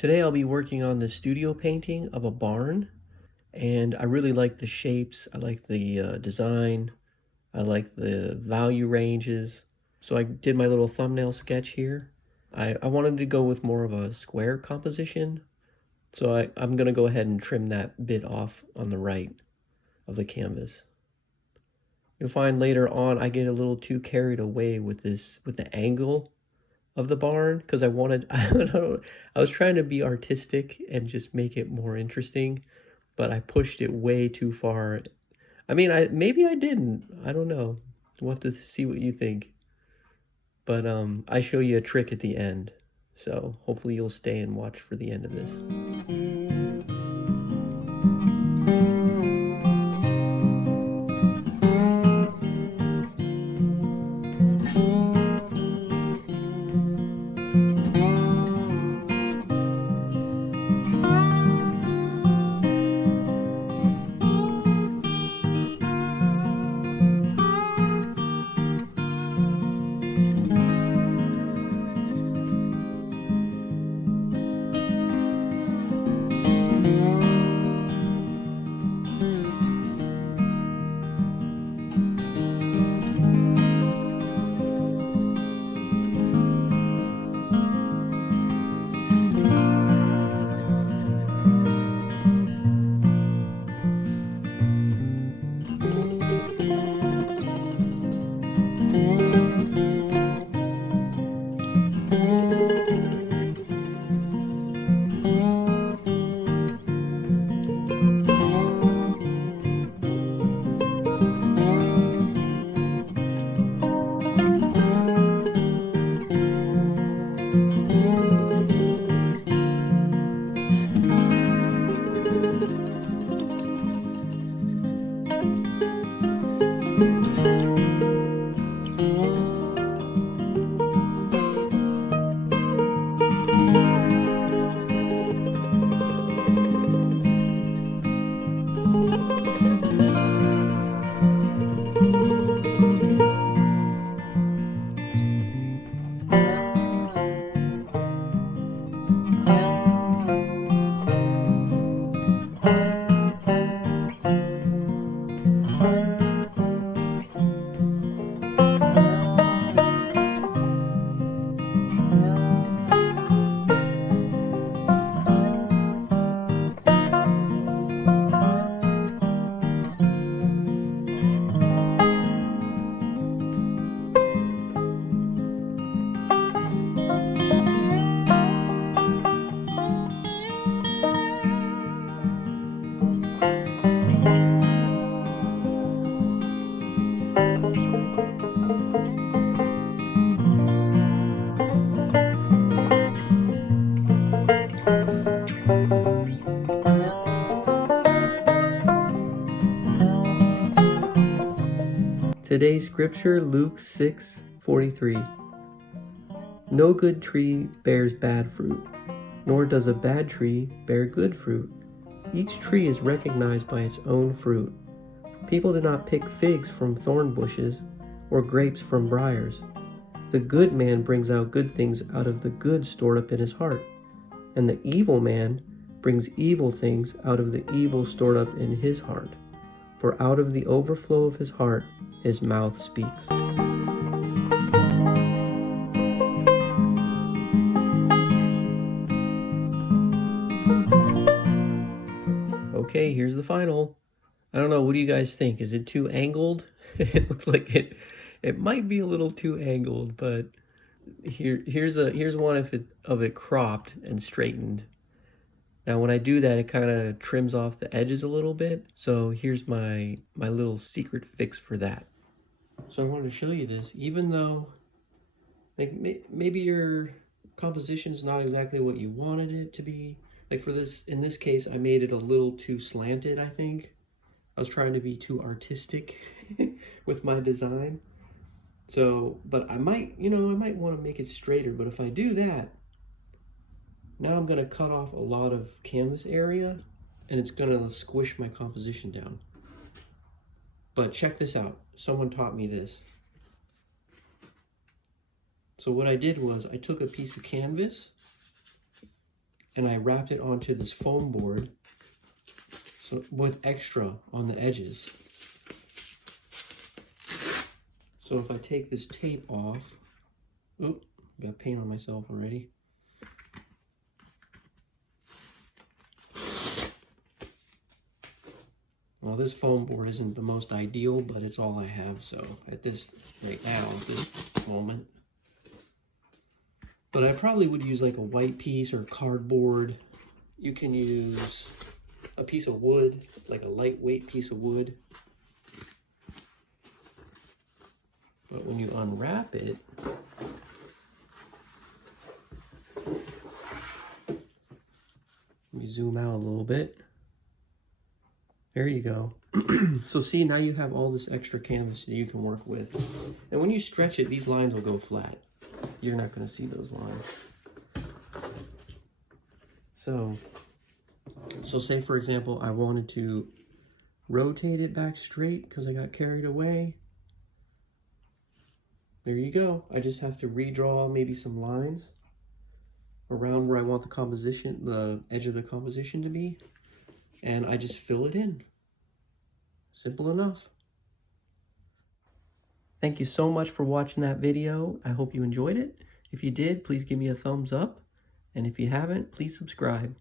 Today I'll be working on the studio painting of a barn, and I really like the shapes, I like the design, I like the value ranges. So I did my little thumbnail sketch here. I wanted to go with more of a square composition, so I'm gonna go ahead and trim that bit off on the right of the canvas. You'll find later on I get a little too carried away with the angle of the barn because I don't know, I was trying to be artistic and just make it more interesting, but I pushed it way too far. I mean, maybe I didn't. I don't know. We'll have to see what you think. But I show you a trick at the end. So hopefully you'll stay and watch for the end of this. Today's scripture, Luke 6:43. No good tree bears bad fruit, nor does a bad tree bear good fruit. Each tree is recognized by its own fruit. People do not pick figs from thorn bushes or grapes from briars. The good man brings out good things out of the good stored up in his heart, and the evil man brings evil things out of the evil stored up in his heart. For out of the overflow of his heart, his mouth speaks. Okay, here's the final. I don't know, what do you guys think? Is it too angled? It looks like it might be a little too angled, but here's one of it cropped and straightened. Now when I do that, it kind of trims off the edges a little bit. So here's my little secret fix for that. So I wanted to show you this, even though like maybe your composition's not exactly what you wanted it to be. Like in this case, I made it a little too slanted, I think. I was trying to be too artistic with my design. So, but I might want to make it straighter, but if I do that, now I'm going to cut off a lot of canvas area and it's going to squish my composition down. But check this out. Someone taught me this. So what I did was I took a piece of canvas and I wrapped it onto this foam board, so with extra on the edges. So if I take this tape off, oop, got paint on myself already. Well, this foam board isn't the most ideal, but it's all I have, so at this, right now, at this moment. But I probably would use like a white piece or cardboard. You can use a piece of wood, like a lightweight piece of wood. But when you unwrap it, let me zoom out a little bit. There you go. So see, now you have all this extra canvas that you can work with. And when you stretch it, these lines will go flat. You're not going to see those lines. So say for example, I wanted to rotate it back straight because I got carried away. There you go. I just have to redraw maybe some lines around where I want the composition, the edge of the composition to be. And I just fill it in. Simple enough. Thank you so much for watching that video. I hope you enjoyed it. If you did, please give me a thumbs up. And if you haven't, please subscribe.